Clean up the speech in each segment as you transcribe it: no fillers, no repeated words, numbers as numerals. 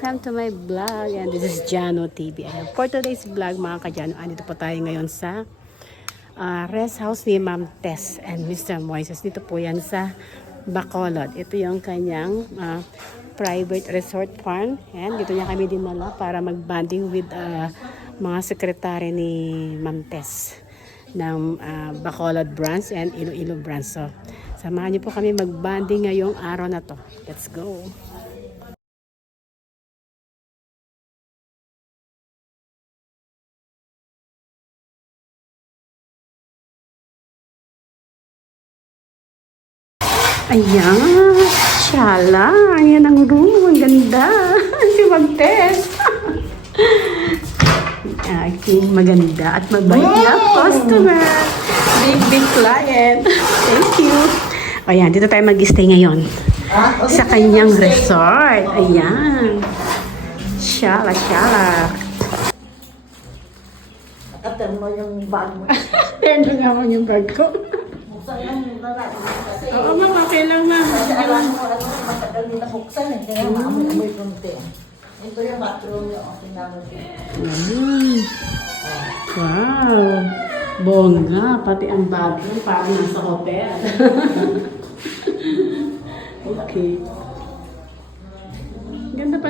welcome to my vlog. And this is Jano TV. Ayan, for today's vlog mga ka-Jano, andito po tayo ngayon sa rest house ni Ma'am Tess and Mr. Moises. Dito po yan sa Bacolod. Ito yung kanyang private resort farm. Ayan, dito niya kami dinala para mag-bonding with mga sekretary ni Ma'am Tess ng Bacolod branch and Iloilo branch. So, samahan niyo po kami mag-bonding ngayong araw na to. Let's go! Ayan, shala. Ayan ang room. Ang ganda. Si Magtes. Aking maganda at mabait na customer. Big client. Thank you. Ayan, dito tayo mag-stay ngayon. Sa kanyang resort. Ayan. Shala. Turn mo yung bag mo. Turn mo nga mo yung bag ko. Oo, ma'am. Okay lang, ma'am. Alam mo, matagal nila buksan. Hindi nga maamoy konti. Ito yung bathroom yung okay namin. Wow. Bongga. Pati ang bathroom. Parang nasa hotel. Okay. Ganda pa.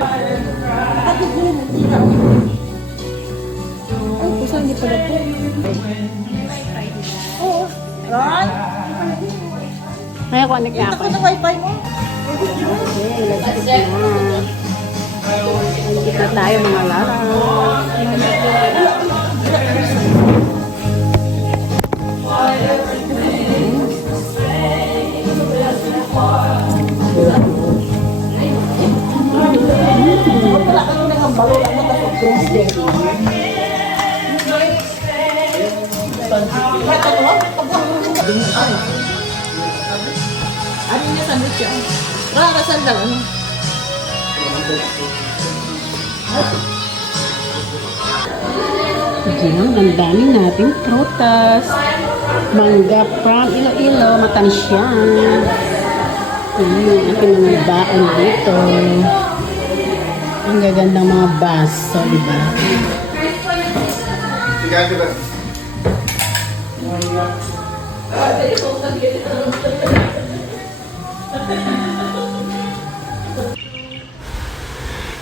Ay, pusa, hindi pala po. Oo. Ron? Kaya connect na ako. Ito na wifi mo? Okay, let's go na. Nandito na tayo mga lara. Wala ka nung nangambalo lang na kapag friends din. Ano niya sandwich yan? Rara sandal ano? Diyan, ang dami nating prutas. Mangga from Iloilo, matamis yan. Ang ating mga baon dito. Ang gagandang mga baso, diba?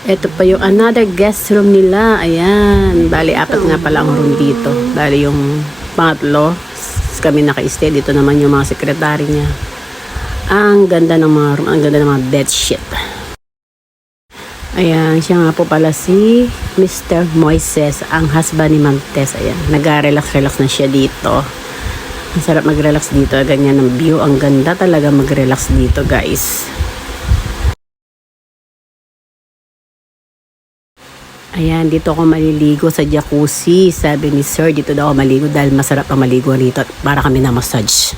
Ito pa yung another guest room nila. Ayan. Bali, 4 nga pala ang room dito. Bali, yung pangatlo, kami naka-stay. Dito naman yung mga sekretary niya. Ang ganda ng mga room. Ang ganda ng mga bedsheet. Ayan. Siya nga po pala si Mr. Moises, ang husband ni Ma'am Tess. Ayan. Nag-relax na siya dito. Ang sarap mag-relax dito. Ganyan ang view. Ang ganda talaga mag-relax dito, guys. Ayan, dito ako maliligo sa jacuzzi. Sabi ni Sir, dito daw ako maligo dahil masarap ang maligo dito. Para kami na massage.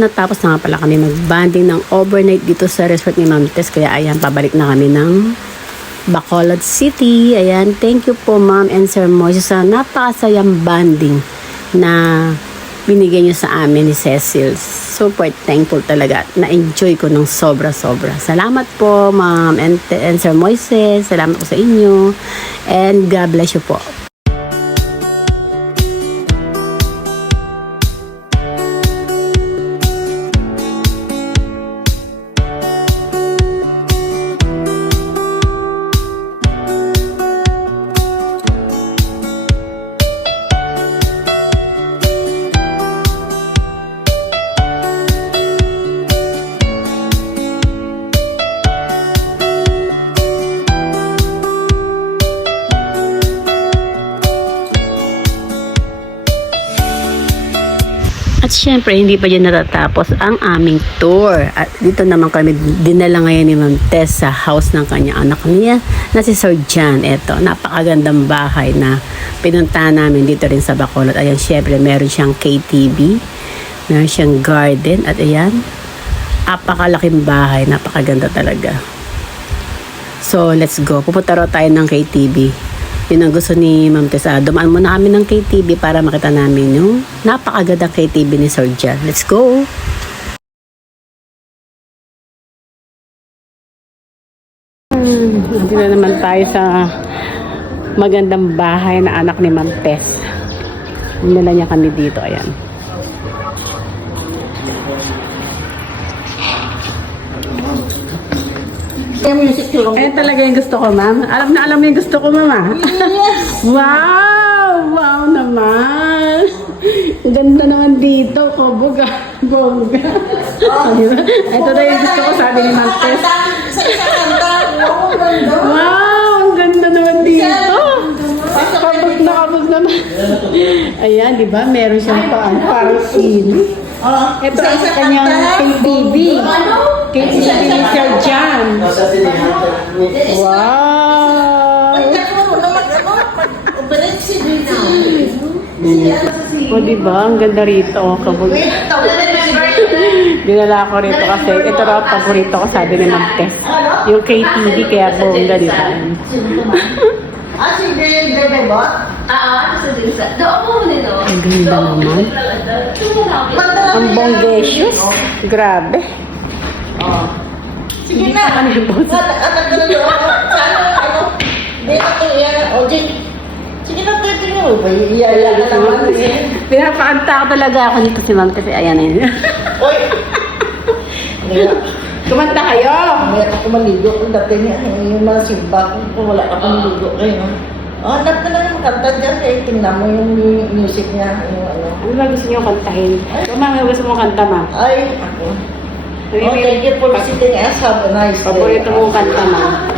natapos na nga pala kami mag-banding ng overnight dito sa resort ni Ma'am Tess. Kaya ayan, pabalik na kami ng Bacolod City. Ayan, thank you po Ma'am and Sir Moises sa napakasayang banding na binigay niyo sa amin ni Cecil. Super thankful talaga. Na-enjoy ko ng sobra-sobra. Salamat po Ma'am and Sir Moises. Salamat po sa inyo. And God bless you po. At syempre, hindi pa dyan natatapos ang aming tour. At dito naman kami dinala ngayon ni Ma'am Tess sa house ng kanyang anak niya na si Sir John. Ito, napakagandang bahay na pinuntahan namin dito rin sa Bacolod. Ayan, syempre, meron siyang KTV, meron siyang garden, at ayan, napakalaking bahay, napakaganda talaga. So, let's go. Pupunta raw tayo ng KTV. Yun ang gusto ni Ma'am Tess. Dumaan muna kami ng KTV para makita namin yung napakagandang KTV ni Sir John. Let's go! Nandito na naman tayo sa magandang bahay na anak ni Ma'am Tess. Dinala niya kami dito. Ayan. Ayan talaga yung gusto ko, Ma'am. Alam na alam mo yung gusto ko, Mama. Yes! Wow! Wow naman! Ang ganda naman dito. Koboga. Bongga. Diba? Ito na yung gusto ko, sabi ni Ma'am Tess. Sa isang kanta. Wow, ganda. Wow! Ang ganda naman dito. Kabog na kabog naman. Ayan, di ba? Meron siyang parang scene. Ito ang kanyang KTV. KTV ni Sir John. Wow! O, diba? Ang ganda rito. Kabog. Dinala ko rito kasi ito raw paborito ko, sabi ni Ma'am Tess. Yung KTV, kaya bongga, diba? Si Dede ba? Ang ganda naman. Ang bonggacious. Grabe. Sige na. Atak ka na doon. Ano? Hindi ka ito iyan. O, sige na, pwede nyo. Iyan na naman. Pinapakanta ko talaga ako nito si Ma'am Tess. Ayan na yun. Oy! Kumanta kayo! Mayroon ako maligo. Kung dati niya, yung mga simba, kung wala ka maligo. Ayun. Hanap ka na yung kanta dyan. Kaya tingnan mo yung music niya. Yung ano. Ano ba gusto niyo kantahin? Mama, gusto mo kanta, Ma? Ay, ako. Oh, thank you for visiting us. Have a nice day. Paborito mong kanta, Ma?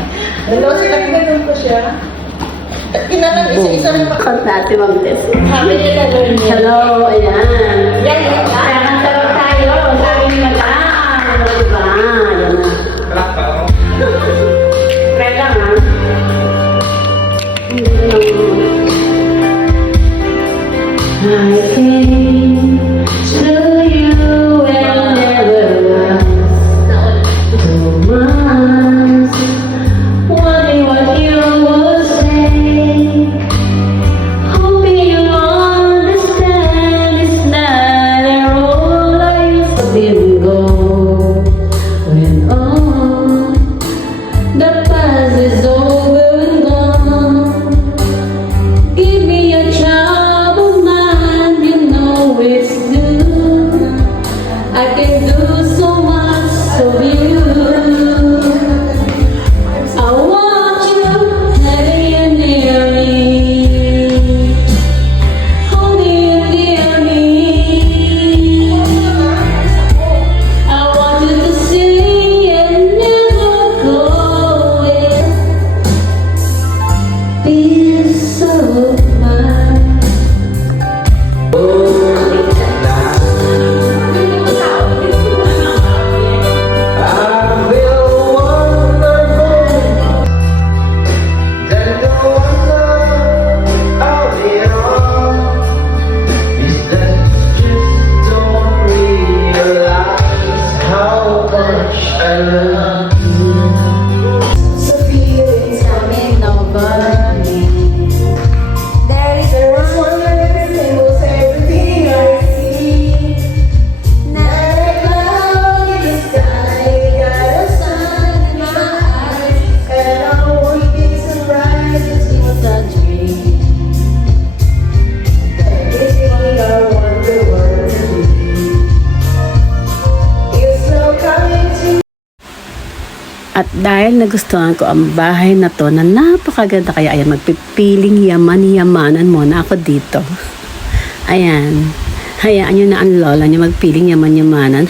Dalawa sila, kinanong ko siya. At kinalang isa-isa rin Kanta natin, Ma'am Tess. Sabi nila doon. Hello, ayan. Yan, yan. Kaya kanta raw tayo. Sabi ni Madam. Diba? Ayan na. Try lang, ha? I came to you and never too much. Wondering what you would say. Hoping you understand it's not a role I used to go. When At dahil nagustuhan ko ang bahay na to na napakaganda, kaya ayan, magpipiling yaman-yamanan muna ako dito. Ayan, hayaan nyo na ang lola nyo magpiling yaman-yamanan.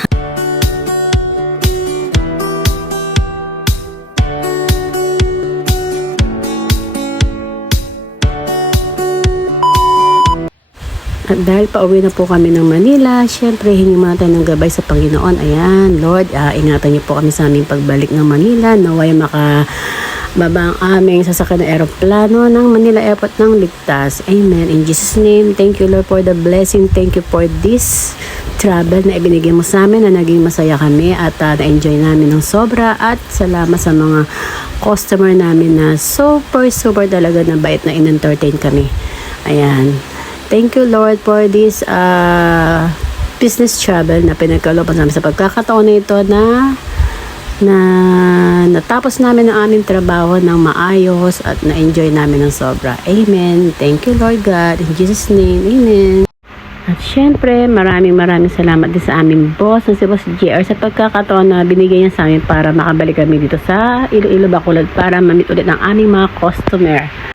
At dahil pauwi na po kami ng Manila, syempre hingi muna tayo ng gabay sa Panginoon. Ayan, Lord, ingatan niyo po kami sa aming pagbalik ng Manila. Naway makababa ang aming sasakyan ng aeroplano ng Manila Airport ng ligtas. Amen. In Jesus' name, thank you Lord for the blessing. Thank you for this travel na ibinigay mo sa amin, na naging masaya kami at na-enjoy namin ng sobra. At salamat sa mga customer namin na super talaga na bait na in-entertain kami. Ayan. Thank you Lord for this business travel na pinagkalooban namin sa pagkakataon na ito na natapos namin ang aming trabaho ng maayos at na-enjoy namin ng sobra. Amen. Thank you Lord God. In Jesus' name, Amen. At syempre, maraming salamat din sa aming boss, si Boss JR, sa pagkakataon na binigay niya sa amin para makabalik kami dito sa Iloilo, Bacolod para ma-meet ulit ang aming mga customer.